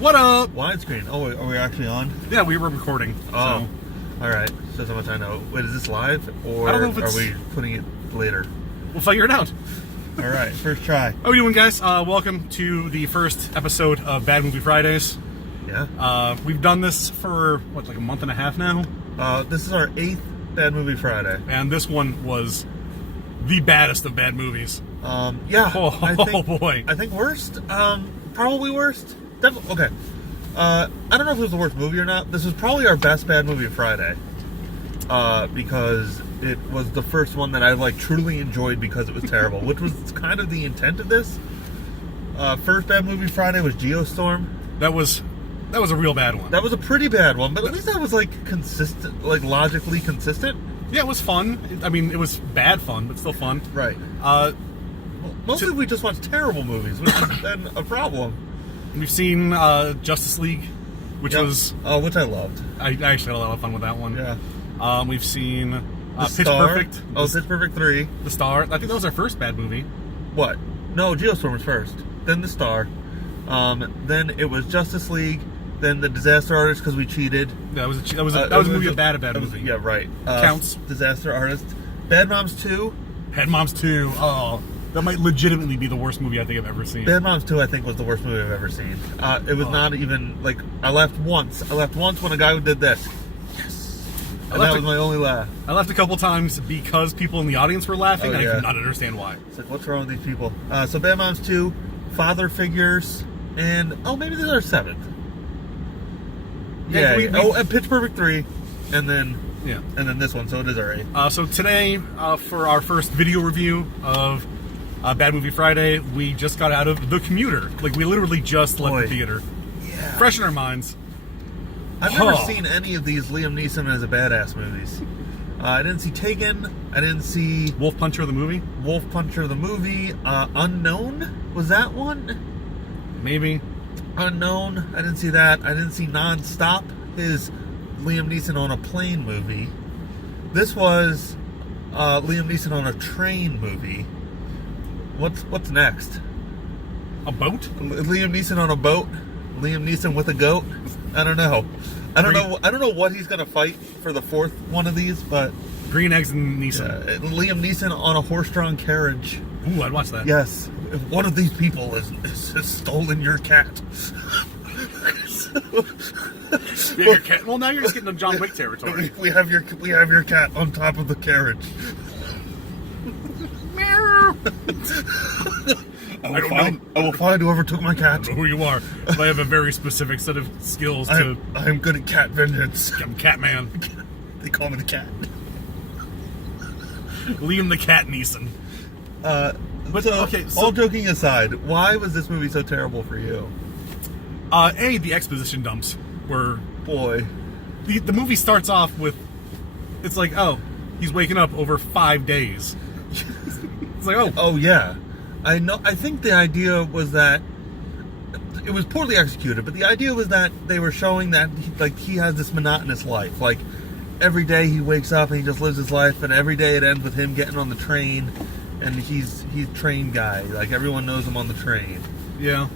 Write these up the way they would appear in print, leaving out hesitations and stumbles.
What up? Widescreen. Oh, are we actually on? Yeah, we were recording. Oh, all right. So how much I know. Wait, is this live or I don't know if it's... are we putting it later? We'll figure it out. All right, first try. How are we doing, guys? Welcome to the first episode of Bad Movie Fridays. Yeah. We've done this for what, like a month and a half now. This is our 8th Bad Movie Friday, and this one was the baddest of bad movies. Yeah. Oh boy. I think worst. Probably worst. Okay. I don't know if it was the worst movie or not. This was probably our best Bad Movie Friday. Because it was the first one that I truly enjoyed because it was terrible, which was kind of the intent of this. First Bad Movie Friday was Geostorm. That was a real bad one. That was a pretty bad one, but at least that was consistent, logically consistent. Yeah, it was fun. I mean, it was bad fun, but still fun. Right. Mostly we just watched terrible movies, which has been a problem. We've seen Justice League, which was... Oh, which I loved. I actually had a lot of fun with that one. Yeah. We've seen Pitch Star. Perfect. Pitch Perfect 3. The Star. I think that was our first bad movie. What? No, Geostorm was first. Then The Star. Then it was Justice League. Then The Disaster Artist because we cheated. That was a movie of bad movie. Yeah, right. Counts. Disaster Artist. Bad Moms 2. Bad Moms 2. Oh, that might legitimately be the worst movie I think I've ever seen. Bad Moms 2 I think was the worst movie I've ever seen. It was not even, I laughed once. I laughed once when a guy did this. Yes. And that was my only laugh. I laughed a couple times because people in the audience were laughing. I could not understand why. It's what's wrong with these people? So Bad Moms 2, Father Figures, and, maybe this is our 7th. Yeah. And Pitch Perfect 3, and then... Yeah. And then this one, so it is our 8th. So today, for our first video review of Bad Movie Friday, we just got out of The Commuter. We literally just left the theater. Yeah. Fresh in our minds. I've never seen any of these Liam Neeson as a badass movies. I didn't see Taken. I didn't see... Wolf Puncher the movie? Wolf Puncher the movie. Unknown? Was that one? Maybe. Unknown. I didn't see that. I didn't see Non-Stop, his Liam Neeson on a plane movie. This was Liam Neeson on a train movie. What's next? A boat? Liam Neeson on a boat? Liam Neeson with a goat? I don't know. I don't know what he's gonna fight for the fourth one of these, but Green Eggs and Neeson. Liam Neeson on a horse-drawn carriage. Ooh, I'd watch that. Yes. One of these people has stolen your cat. Your cat. Well, now you're just getting into John Wick territory. We have your cat on top of the carriage. Meow. I will find whoever took my cat. I don't know who you are. But I have a very specific set of skills to... I'm good at cat vengeance. I'm Catman. They call me the cat. Liam the Cat Neeson. All joking aside, why was this movie so terrible for you? The exposition dumps were... Boy. The movie starts off with... It's like, he's waking up over 5 days. It's like, Oh, yeah. I know. I think the idea was that... It was poorly executed, but the idea was that they were showing that he has this monotonous life. Every day he wakes up and he just lives his life, and every day it ends with him getting on the train, and he's train guy. Everyone knows him on the train. Yeah.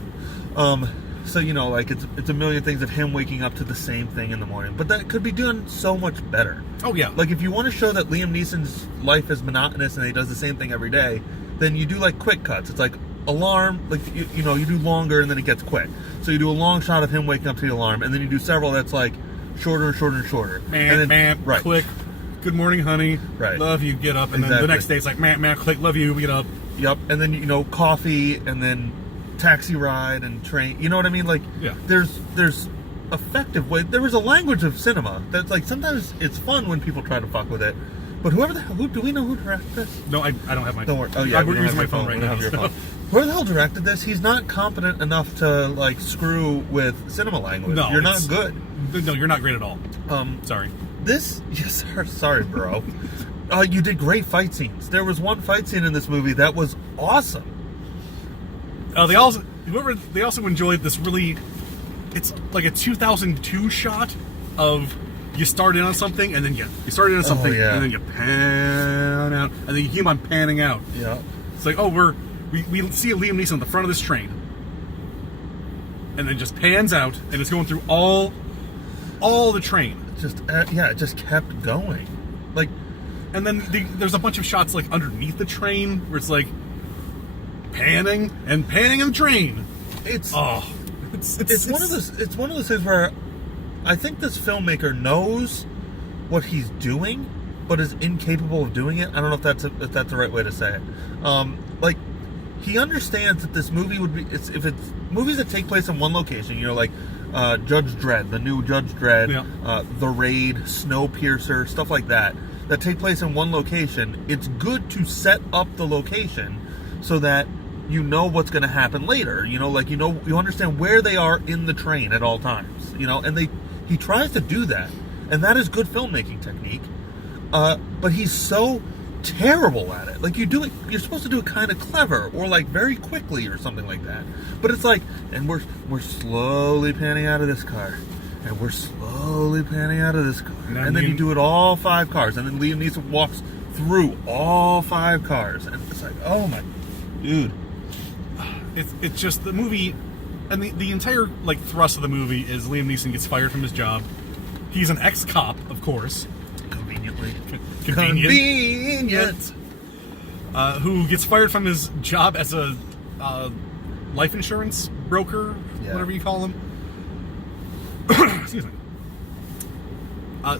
So, it's a million things of him waking up to the same thing in the morning. But that could be done so much better. Oh, yeah. If you want to show that Liam Neeson's life is monotonous and he does the same thing every day, then you do, quick cuts. It's alarm, you do longer and then it gets quick. So you do a long shot of him waking up to the alarm, and then you do several that's, shorter and shorter and shorter. Right. Click. Good morning, honey. Right. Love you, get up. And then the next day it's click, love you, get up. Yep. And then, coffee, and then taxi ride and train. You know what I mean? Yeah. There's effective way. There was a language of cinema that's sometimes it's fun when people try to fuck with it. But who do we know who directed this? No, I don't have my phone. Don't worry. Oh yeah, I'm using my phone right now. Whoever the hell directed this, he's not competent enough to screw with cinema language. No, you're not good. No, you're not great at all. Sorry. Sorry, bro. You did great fight scenes. There was one fight scene in this movie that was awesome. They also enjoyed this really... It's like a 2002 shot of you start in on something and then you start in on something and then you pan out and then you keep on panning out. Yeah. It's we see Liam Neeson at the front of this train. and then just pans out, and it's going through all the train. It just kept going. Like, and then there's a bunch of shots like underneath the train where it's like panning in the train. It's one of those things where I think this filmmaker knows what he's doing, but is incapable of doing it. I don't know if that's the right way to say it. Like, he understands that this movie would be if it's movies that take place in one location. You know, like Judge Dredd, the new Judge Dredd, The Raid, Snowpiercer, stuff like that take place in one location. It's good to set up the location so that you know what's going to happen later. You know, like you understand where they are in the train at all times. You know, and he tries to do that, and that is good filmmaking technique. But he's so terrible at it. Like, you're supposed to do it kind of clever or like very quickly or something like that. But it's like, and we're slowly panning out of this car, and we're slowly panning out of this car, and then you do it all 5 cars, and then Liam Neeson walks through all 5 cars, and it's like, oh my dude. It's just the movie, and the entire like thrust of the movie is Liam Neeson gets fired from his job. He's an ex-cop, of course. Convenient. Who gets fired from his job as a life insurance broker, whatever you call him. Excuse me.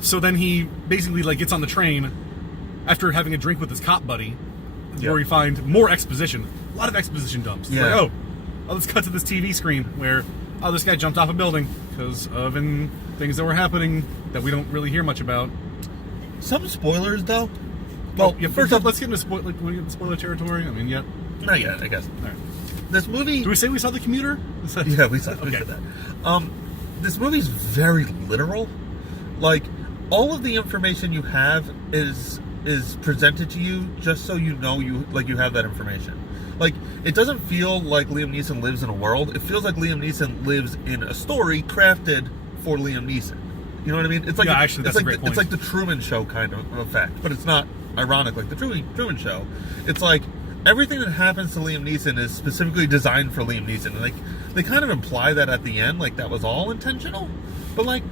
So then he basically like gets on the train after having a drink with his cop buddy, where we find more exposition. A lot of exposition dumps. It's like, let's cut to this TV screen where this guy jumped off a building because of things that were happening that we don't really hear much about. Some spoilers, though. Well, first off, let's get into spoiler territory. I mean, not yet, I guess. All right. This movie... Do we say we saw the Commuter? Yeah, we said that. This movie's very literal. Like, all of the information you have is presented to you just so you know you have that information. Like, it doesn't feel like Liam Neeson lives in a world. It feels like Liam Neeson lives in a story crafted for Liam Neeson. You know what I mean? It's like that's a great point. It's like the Truman Show kind of effect, but it's not ironic like the Truman Show. It's like everything that happens to Liam Neeson is specifically designed for Liam Neeson. And like they kind of imply that at the end, like that was all intentional. But like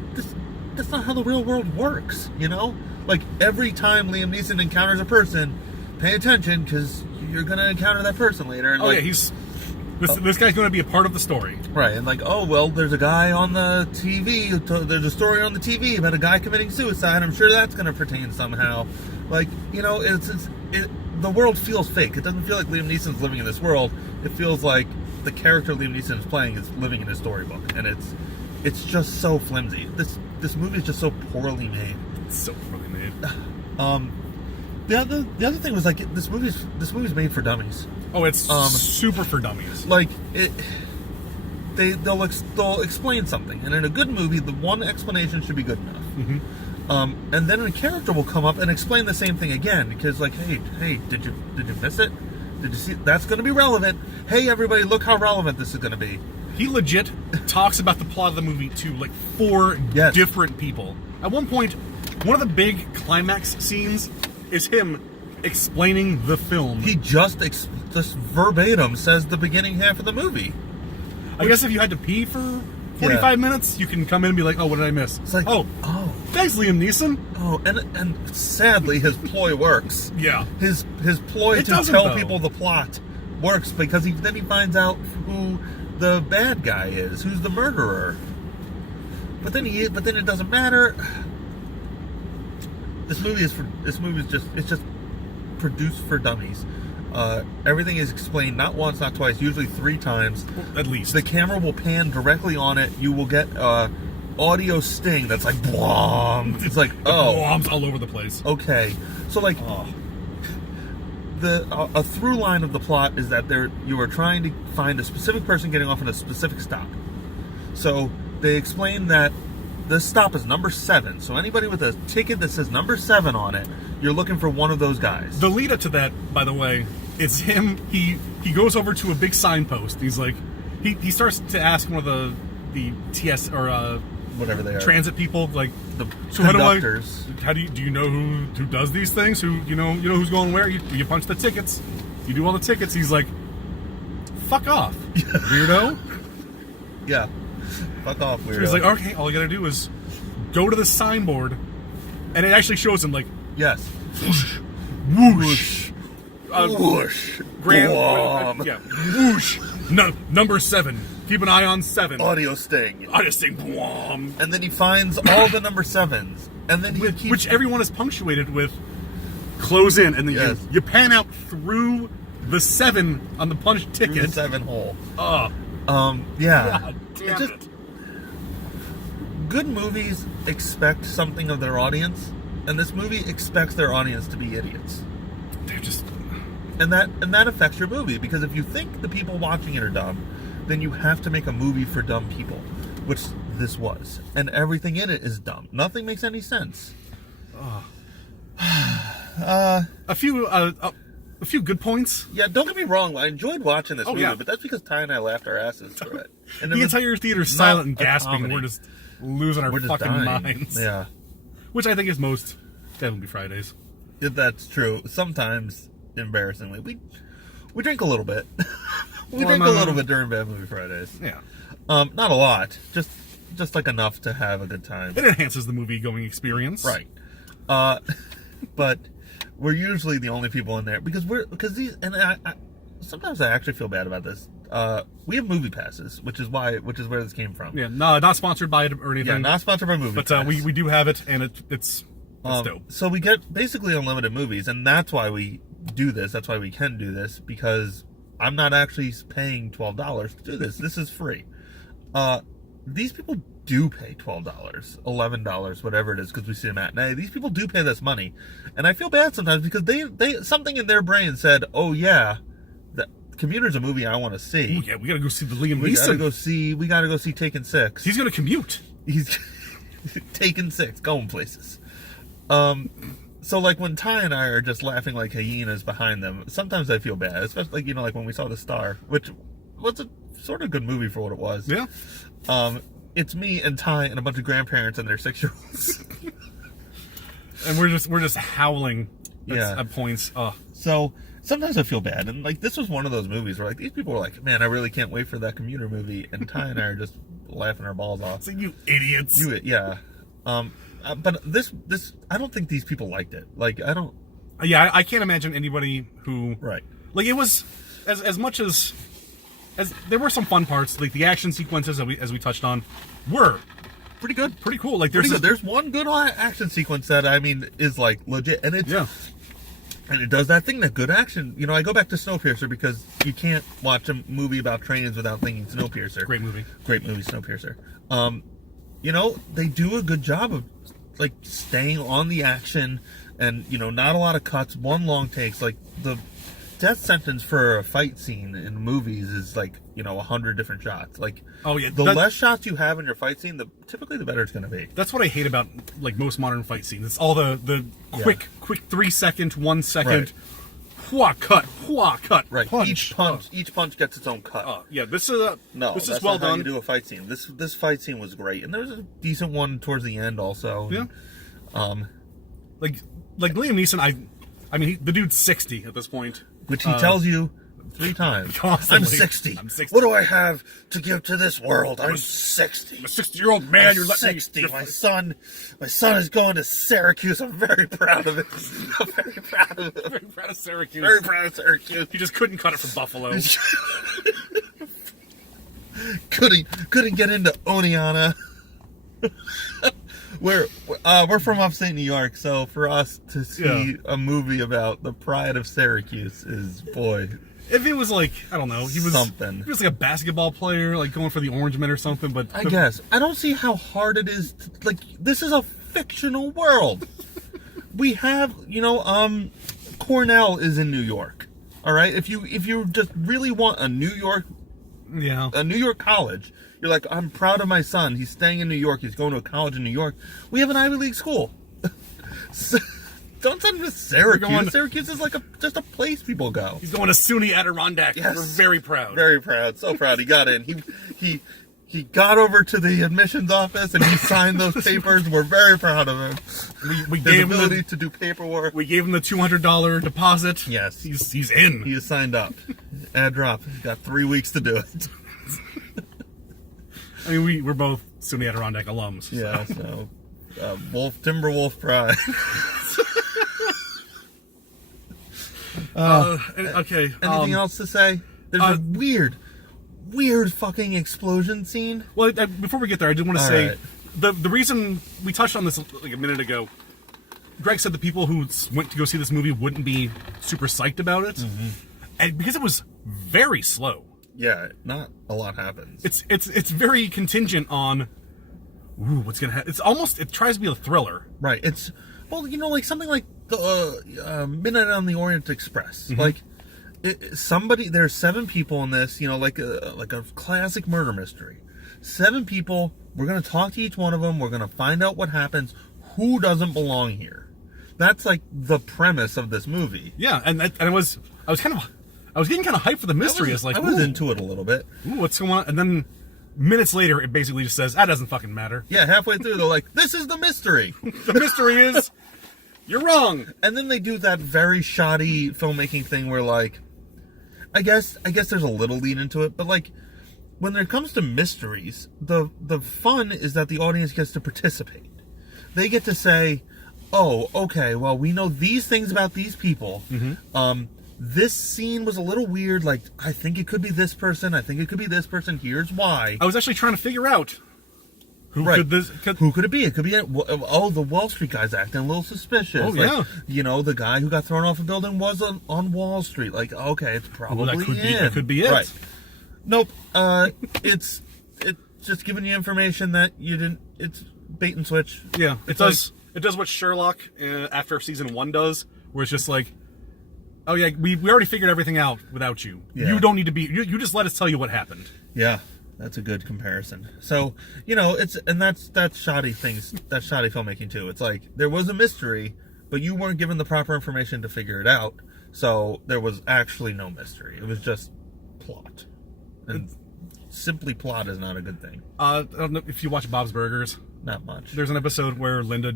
that's not how the real world works, you know? Like every time Liam Neeson encounters a person, pay attention because you're gonna encounter that person later. And this guy's going to be a part of the story. Right, and like, oh, well, there's a guy on the TV, there's a story on the TV about a guy committing suicide, I'm sure that's going to pertain somehow. Like, you know, the world feels fake. It doesn't feel like Liam Neeson's living in this world. It feels like the character Liam Neeson is playing is living in his storybook, and it's just so flimsy. This movie is just so poorly made. It's so poorly made. The other thing was, like, this movie's made for dummies. Oh, it's super for dummies. Like, they'll explain something, and in a good movie, the one explanation should be good enough. Mm-hmm. And then a character will come up and explain the same thing again, because like, hey, did you miss it? Did you see? That's going to be relevant. Hey, everybody, look how relevant this is going to be. He legit talks about the plot of the movie to like 4 different people. At one point, one of the big climax scenes is him explaining the film. He just verbatim says the beginning half of the movie. I guess if you had to pee for 45 minutes, you can come in and be like, oh, what did I miss? It's like, oh, thanks, Liam Neeson. Oh, and sadly, his ploy works. Yeah. His ploy to tell people the plot works, because then he finds out who the bad guy is, who's the murderer. But then it doesn't matter. This movie is just produced for dummies. Everything is explained not once, not twice, usually 3 times. Well, at least. The camera will pan directly on it. You will get audio sting that's like blom. It's like, bloms all over the place. Okay. So like a through line of the plot is that you are trying to find a specific person getting off at a specific stop. So they explain that this stop is number 7. So anybody with a ticket that says number 7 on it, you're looking for one of those guys. The lead up to that, by the way, is him. He goes over to a big signpost. He's like, he starts to ask one of the TS or whatever they are, transit people, like, the so conductors. How do you know who does these things? Who you know who's going where? You punch the tickets. You do all the tickets. He's like, fuck off, weirdo. Yeah. Fuck off, weirdo. So he's like, okay, all you gotta do is go to the signboard, and it actually shows him like, yes. whoosh, whoosh, Whoosh. yeah, whoosh, number 7. Keep an eye on 7. Audio sting. Audio sting, boom. And then he finds all the number 7s. And then which everyone is punctuated with close in, and then you pan out through the 7 on the punch ticket. Through the 7 hole. Yeah. God damn it. Good movies expect something of their audience, and this movie expects their audience to be idiots. They're just... And that affects your movie, because if you think the people watching it are dumb, then you have to make a movie for dumb people, which this was. And everything in it is dumb. Nothing makes any sense. A few good points. Yeah, don't get me wrong. I enjoyed watching this movie, but that's because Ty and I laughed our asses through it. And the entire theater's silent and gasping. We're just losing our fucking minds. Yeah. Which I think is most Bad Movie Fridays. That's true. Sometimes, embarrassingly, we drink a little bit. We drink a little bit during Bad Movie Fridays. Yeah. Not a lot. Just like enough to have a good time. It enhances the movie-going experience. Right. But we're usually the only people in there because these, and I sometimes I actually feel bad about this. We have movie passes, which is where this came from. Yeah, no, not sponsored by it or anything. Yeah, not sponsored by movie. But we do have it, and it's dope. So we get basically unlimited movies, and that's why we do this. That's why we can do this, because I'm not actually paying $12 to do this. This is free. These people do pay $12, $11, whatever it is, because we see a matinee. These people do pay this money, and I feel bad sometimes because they something in their brain said, "Oh yeah, the Commuter's a movie I want to see." Ooh, yeah, we gotta go see the Liam Neeson. We gotta go see Taken 6. He's gonna commute. He's Taken 6, going places. So like when Ty and I are just laughing like hyenas behind them, sometimes I feel bad, especially like when we saw The Star, which was a sort of good movie for what it was. Yeah. It's me and Ty and a bunch of grandparents and their 6-year-olds. And we're just howling at points. So sometimes I feel bad, and like this was one of those movies where like these people were like, "Man, I really can't wait for that Commuter movie," and Ty and I are just laughing our balls off. So you idiots. But this I don't think these people liked it. Like I don't. Yeah, I can't imagine anybody who like it was as much as there were some fun parts, like the action sequences as we touched on were pretty good, pretty cool. Like there's one good action sequence that I mean is like legit, and it's and it does that thing that good action. You know, I go back to Snowpiercer because you can't watch a movie about trains without thinking Snowpiercer. Great movie, Snowpiercer. You know, they do a good job of like staying on the action, and you know, not a lot of cuts, one long takes. Like the death sentence for a fight scene in movies is like, you know, 100 different shots. Like, the less shots you have in your fight scene, typically the better it's going to be. That's what I hate about like most modern fight scenes. It's all the quick 3 second, 1 second, wha cut. Right. Punch. Each punch gets its own cut. This is well not done. How you do a fight scene. This fight scene was great, and there was a decent one towards the end also. Yeah. And, like Liam Neeson, I mean, the dude's 60 at this point. Which he tells you 3 times. Constantly. I'm 60. What do I have to give to this world? I'm 60. I'm a 60-year-old man. I'm 60. My son is going to Syracuse. I'm very proud of it. I'm very proud of it. Very proud of Syracuse. Very proud of Syracuse. He just couldn't cut it for Buffalo. couldn't get into Oneonta. We're from upstate New York, so for us to see a movie about the pride of Syracuse is, boy. If it was like, I don't know, he was like a basketball player, like going for the Orange Men or something, but I guess I don't see how hard it is to, like, this is a fictional world. We have, you know, Cornell is in New York. All right? If you just really want a New York college, you're like, I'm proud of my son. He's staying in New York. He's going to a college in New York. We have an Ivy League school. So, don't send him to Syracuse. Syracuse is like just a place people go. He's going to SUNY Adirondack. Yes. We're very proud. Very proud. So proud. He got in. He got over to the admissions office and he signed those papers. We're very proud of him. We gave him ability to do paperwork. We gave him the $200 deposit. Yes. He's in. He is signed up. Add drop. He's got 3 weeks to do it. I mean, we're both SUNY Adirondack alums. Yeah, so Timberwolf pride. Okay. Anything else to say? There's a weird fucking explosion scene. Well, before we get there, I did want to say the reason we touched on this like a minute ago. Greg said the people who went to go see this movie wouldn't be super psyched about it, and because it was very slow. Yeah, not a lot happens. It's very contingent on what's gonna happen. It tries to be a thriller, right? It's like something like the Midnight on the Orient Express. Like there's 7 people in this. Like a classic murder mystery. 7 people. We're gonna talk to each one of them. We're gonna find out what happens. Who doesn't belong here? That's like the premise of this movie. Yeah, and I was getting kind of hyped for the mystery. I was into it a little bit. Ooh, what's going on? And then minutes later, it basically just says, that doesn't fucking matter. Yeah, halfway through, they're like, this is the mystery. The mystery is, you're wrong. And then they do that very shoddy filmmaking thing where, like, I guess there's a little lean into it, but, like, when it comes to mysteries, the fun is that the audience gets to participate. They get to say, oh, okay, well, we know these things about these people. This scene was a little weird. Like, I think it could be this person. I think it could be this person. Here's why. I was actually trying to figure out who could it be? It could be, the Wall Street guy's acting a little suspicious. Oh, like, yeah. The guy who got thrown off a building was on Wall Street. Like, okay, it's probably that could be it. Right. Nope. It's just giving you information that you didn't. It's bait and switch. Yeah, it does. It does what Sherlock after season 1 does, where it's just like, oh yeah, we already figured everything out without you. Yeah. You don't need to be. You just let us tell you what happened. Yeah, that's a good comparison. So that's shoddy things. That's shoddy filmmaking too. It's like there was a mystery, but you weren't given the proper information to figure it out. So there was actually no mystery. It was just plot, and simply plot is not a good thing. I don't know if you watch Bob's Burgers. Not much. There's an episode where Linda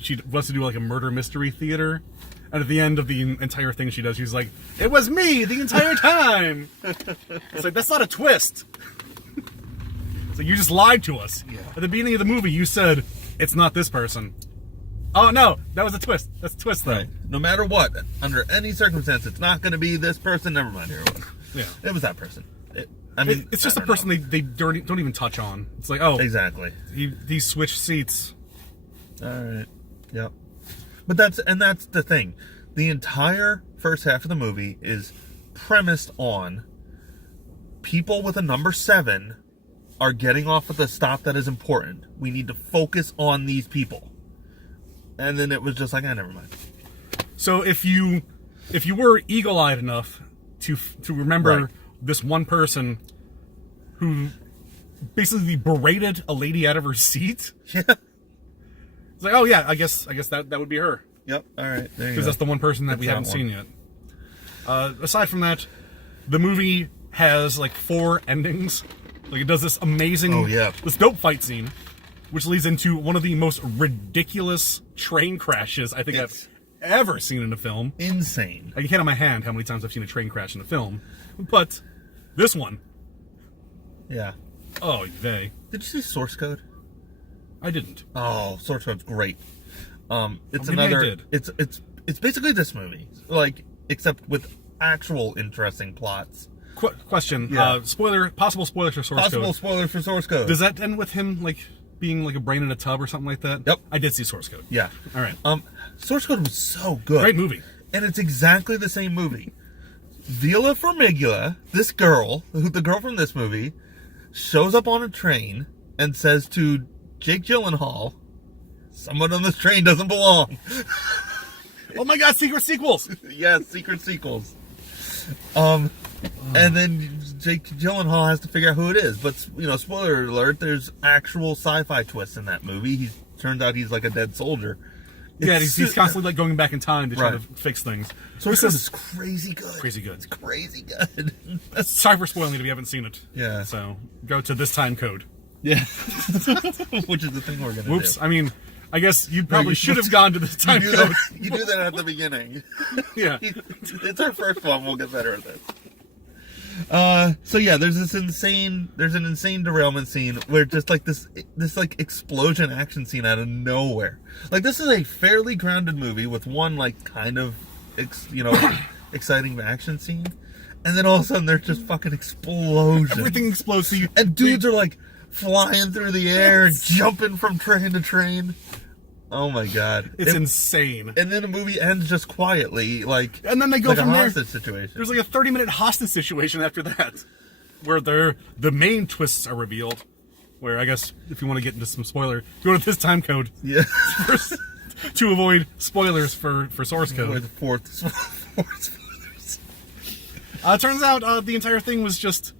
she wants to do like a murder mystery theater, and at the end of the entire thing she does, she's like, "It was me the entire time." It's like, that's not a twist. So you just lied to us. Yeah. At the beginning of the movie, you said it's not this person. Oh no, that was a twist. That's a twist, though. Right. No matter what, under any circumstance, it's not going to be this person. Never mind. Here it was. Yeah, it was that person. It's just a person they don't even touch on. It's like, oh, exactly. He switched seats. All right. Yep. But that's the thing. The entire first half of the movie is premised on people with a number 7 are getting off at the stop that is important. We need to focus on these people. And then it was just like, never mind. So if you were eagle-eyed enough to remember this one person who basically berated a lady out of her seat. Yeah. It's like, oh yeah, I guess that would be her. Yep. All right. There you go. Because that's the one person that we haven't seen yet. Aside from that, the movie has like 4 endings. Like it does this amazing, this dope fight scene, which leads into one of the most ridiculous train crashes I think I've ever seen in a film. Insane. I can count on my hand how many times I've seen a train crash in a film, but this one. Yeah. Oh, they. Did you see Source Code? I didn't. Oh, Source Code's great. It's another. I did. It's basically this movie, like except with actual interesting plots. Question. Yeah. Possible spoilers for Source Code. Possible spoilers for Source Code. Does that end with him like being like a brain in a tub or something like that? Yep. I did see Source Code. Yeah. All right. Source Code was so good. Great movie. And it's exactly the same movie. Vila Formigula, the girl from this movie, shows up on a train and says to Jake Gyllenhaal, "Someone on this train doesn't belong." Oh my God! Secret sequels. Yes, secret sequels. And then Jake Gyllenhaal has to figure out who it is. But spoiler alert: there's actual sci-fi twists in that movie. Turns out he's like a dead soldier. Yeah, he's constantly like going back in time to try to fix things. So this is crazy good. Crazy good. It's crazy good. Sorry for spoiling it if you haven't seen it. Yeah. So go to this time code. Yeah. Which is the thing we're gonna do. Whoops. I mean, I guess you probably should have gone to this time code. You do that at the beginning. Yeah. It's our first one. We'll get better at this. So yeah, there's an insane derailment scene where just like this like explosion action scene out of nowhere. Like this is a fairly grounded movie with one like kind of exciting action scene, and then all of a sudden there's just fucking explosions. Everything explodes. So and dudes are like flying through the air and jumping from train to train. Oh my god, it's insane. And then the movie ends just quietly, like, and then they go like from a there. hostage situation. There's like a 30-minute hostage situation after that, where the main twists are revealed. Where I guess if you want to get into some spoiler, go to this time code. Yeah. To avoid spoilers for source code. Fourth spoilers. Turns out the entire thing was just.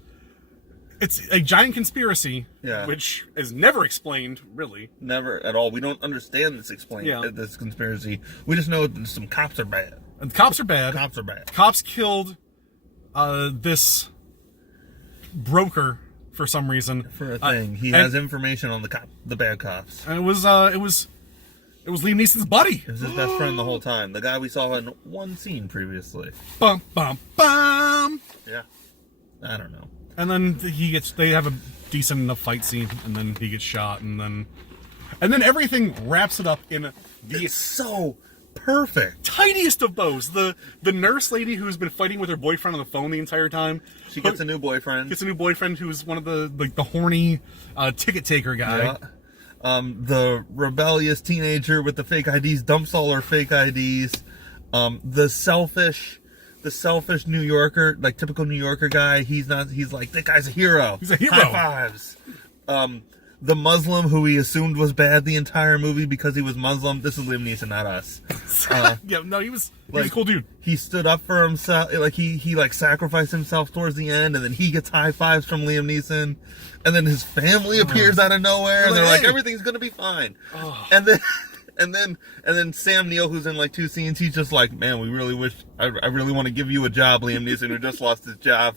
It's a giant conspiracy, yeah, which is never explained, really. Never at all. We don't understand this conspiracy. We just know that some cops are bad. And cops are bad. Cops are bad. Cops killed this broker for some reason. For a thing. He has information on the bad cops. And it was Liam Neeson's buddy. It was his best friend the whole time. The guy we saw in one scene previously. Bum, bum, bum. Yeah. I don't know. And then they have a decent enough fight scene, and then he gets shot, and then everything wraps it up in it's so perfect. Tiniest of bows. The nurse lady who's been fighting with her boyfriend on the phone the entire time. She gets a new boyfriend. Gets a new boyfriend who's one of the horny ticket taker guy. Yeah. The rebellious teenager with the fake IDs dumps all her fake IDs. The selfish New Yorker, like typical New Yorker guy, he's like, that guy's a hero. He's a hero. High fives. The Muslim who he assumed was bad the entire movie because he was Muslim. This is Liam Neeson, not us. Yeah, no, he was a cool dude. He stood up for himself, like he sacrificed himself towards the end, and then he gets high fives from Liam Neeson, and then his family appears out of nowhere, and they're like, everything's gonna be fine. Oh. And then Sam Neill, who's in like 2 scenes, he's just like, man, I really want to give you a job, Liam Neeson, who just lost his job.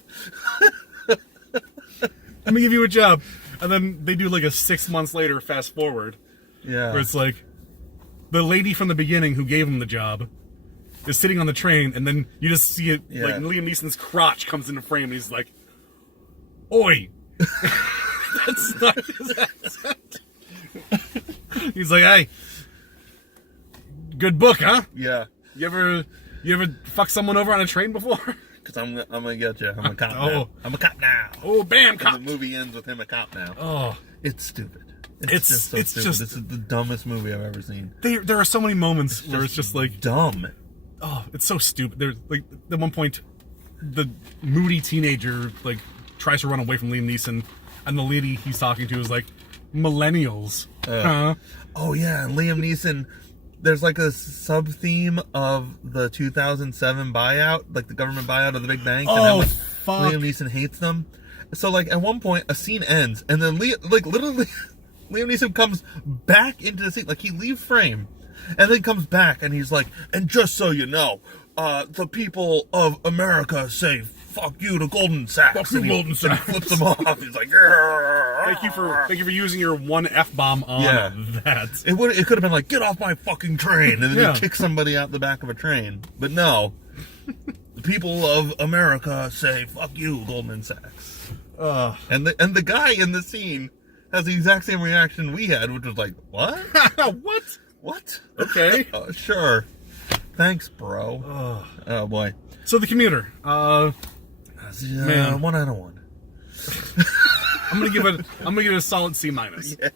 Let me give you a job. And then they do like a 6 months later fast forward. Yeah. Where it's like, the lady from the beginning who gave him the job is sitting on the train, and then you just see it, like Liam Neeson's crotch comes into frame, and he's like, oi. That's not his accent. He's like, hey. Good book, huh? Yeah. You ever fuck someone over on a train before? Because I'm gonna get you. I'm a cop now. I'm a cop now. Oh, bam, cop. And the movie ends with him a cop now. Oh, it's stupid. It's just so stupid. This is the dumbest movie I've ever seen. There are so many moments where it's just like dumb. Oh, it's so stupid. There's like at one point, the moody teenager like tries to run away from Liam Neeson, and the lady he's talking to is like, millennials. Huh? Oh yeah, and Liam Neeson. There's like a sub-theme of the 2007 buyout, like the government buyout of the big banks. Oh, and how, fuck. Liam Neeson hates them. So, like, at one point, a scene ends, and then, literally, Liam Neeson comes back into the scene. Like, he leaves frame, and then comes back, and he's like, and just so you know, the people of America say, fuck you to Golden Sachs. Fuck you, Golden Sachs. And he flips them off. He's like, thank you for using your one F-bomb on that. It could have been like, get off my fucking train, and then he kicks somebody out the back of a train. But no. The people of America say, fuck you, Goldman Sachs. And the guy in the scene has the exact same reaction we had, which was like, what? What? Okay. Sure. Thanks, bro. Oh boy. So the Commuter. Man, 1 out of 1. I'm gonna give it a solid C-. Yeah.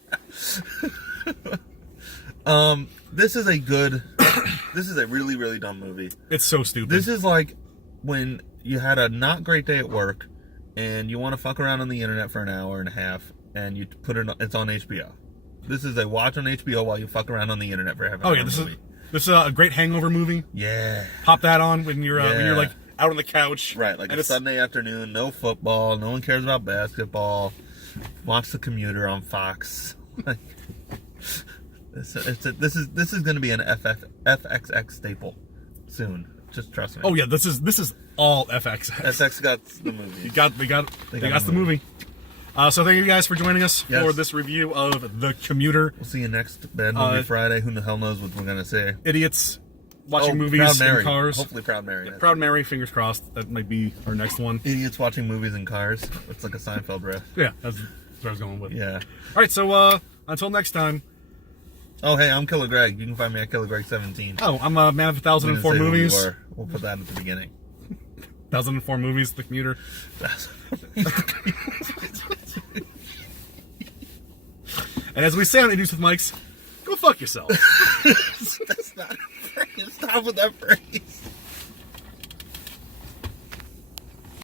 This is a really, really dumb movie. It's so stupid. This is like when you had a not great day at work and you want to fuck around on the internet for an hour and a half and you put it's on HBO. This is a watch on HBO while you fuck around on the internet for half an hour. Oh yeah, this is a great hangover movie. Yeah. Pop that on when you're like out on the couch. Right, like a Sunday afternoon, no football, no one cares about basketball. Watch The Commuter on Fox. This is going to be an FXX staple soon. Just trust me. Oh yeah, this is all FXX. FX got the movie. They got the movie. So thank you guys for joining us for this review of The Commuter. We'll see you next Bad Movie Friday. Who the hell knows what we're going to say. Idiots, watching movies in cars. Hopefully Proud Mary. Yeah, Proud Mary, fingers crossed. That might be our next one. Idiots watching movies in cars. It's like a Seinfeld riff. Yeah, that's what I was going with. Yeah. All right, so until next time. Oh, hey, I'm Killer Greg. You can find me at Killer Greg 17. Oh, I'm a man of 1,004 movies. We'll put that at the beginning. 1,004 movies, the Commuter. And as we say on Idiots with Mics, go fuck yourself. That's not a phrase. Stop with that phrase.